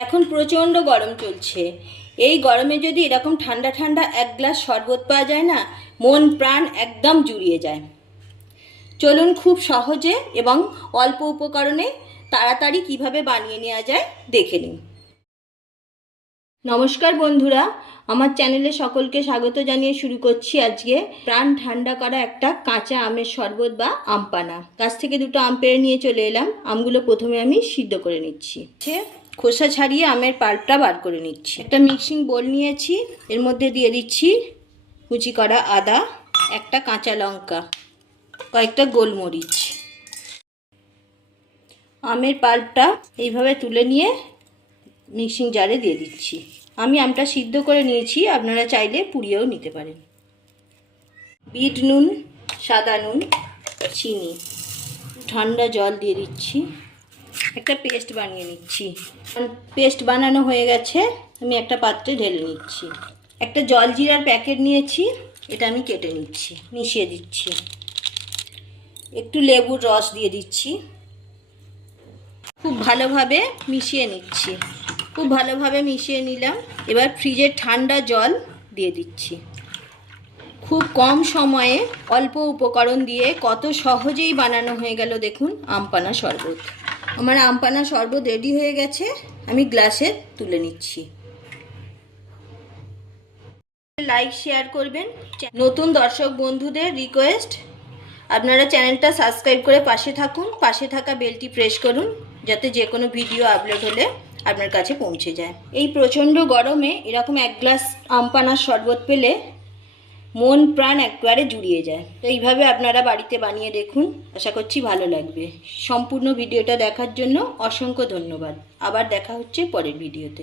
এখন প্রচণ্ড গরম চলছে। এই গরমে যদি এরকম ঠান্ডা ঠান্ডা এক গ্লাস শরবত পাওয়া যায় না, মন প্রাণ একদম জুড়িয়ে যায়। চলুন খুব সহজে এবং অল্প উপকরণে তাড়াতাড়ি কিভাবে বানিয়ে নেওয়া যায় দেখে নিন। নমস্কার বন্ধুরা, আমার চ্যানেলে সকলকে স্বাগত জানিয়ে শুরু করছি আজকে প্রাণ ঠান্ডা করা একটা কাঁচা আমের শরবত বা আমপানা। গাছ থেকে দুটো আম পেড়ে নিয়ে চলে এলাম। আমগুলো প্রথমে আমি সিদ্ধ করে নিচ্ছি। খোসা ছাড়িয়ে আমের পাল্পটা বার করে নিচ্ছি। একটা মিক্সিং বোল নিয়েছি, এর মধ্যে দিয়ে দিচ্ছি কুচি করা আদা, একটা কাঁচা লঙ্কা, কয়েকটা গোলমরিচ। আমের পাল্পটা এইভাবে তুলে নিয়ে মিক্সিং জারে দিয়ে দিচ্ছি। আমি আমটা সিদ্ধ করে নিয়েছি, আপনারা চাইলে পুড়িয়েও নিতে পারেন। বিট নুন, সাদা নুন, চিনি, ঠান্ডা জল দিয়ে দিচ্ছি। একটা পেস্ট বানিয়ে নিচ্ছি। পেস্ট বানানো হয়ে গেছে, আমি একটা পাত্রে ঢেলে নিচ্ছি। একটা জলজিরার প্যাকেট নিয়েছি, এটা আমি কেটে নিচ্ছি, মিশিয়ে দিচ্ছি। একটু লেবুর রস দিয়ে দিচ্ছি। খুব ভালোভাবে মিশিয়ে নিচ্ছি। খুব ভালোভাবে মিশিয়ে নিলাম। এবার ফ্রিজের ঠান্ডা জল দিয়ে দিচ্ছি। খুব কম সময়ে অল্প উপকরণ দিয়ে কত সহজেই বানানো হয়ে গেল দেখুন আমপানা শরবত। আমার আমপানা শরবত রেডি হয়ে গেছে, আমি গ্লাসে তুলে নিচ্ছি। লাইক শেয়ার করবেন। নতুন দর্শক বন্ধুদের রিকোয়েস্ট, আপনারা চ্যানেলটা সাবস্ক্রাইব করে পাশে থাকুন। পাশে থাকা বেলটি প্রেস করুন, যাতে যে কোনো ভিডিও আপলোড হলে আপনার কাছে পৌঁছে যায়। এই প্রচণ্ড গরমে এরকম এক গ্লাস আমপানার শরবত পেলে মন প্রাণ একবারে জুড়িয়ে যায়। তো এইভাবে আপনারা বাড়িতে বানিয়ে দেখুন, আশা করছি ভালো লাগবে। সম্পূর্ণ ভিডিওটা দেখার জন্য অসংখ্য ধন্যবাদ। আবার দেখা হচ্ছে পরের ভিডিওতে।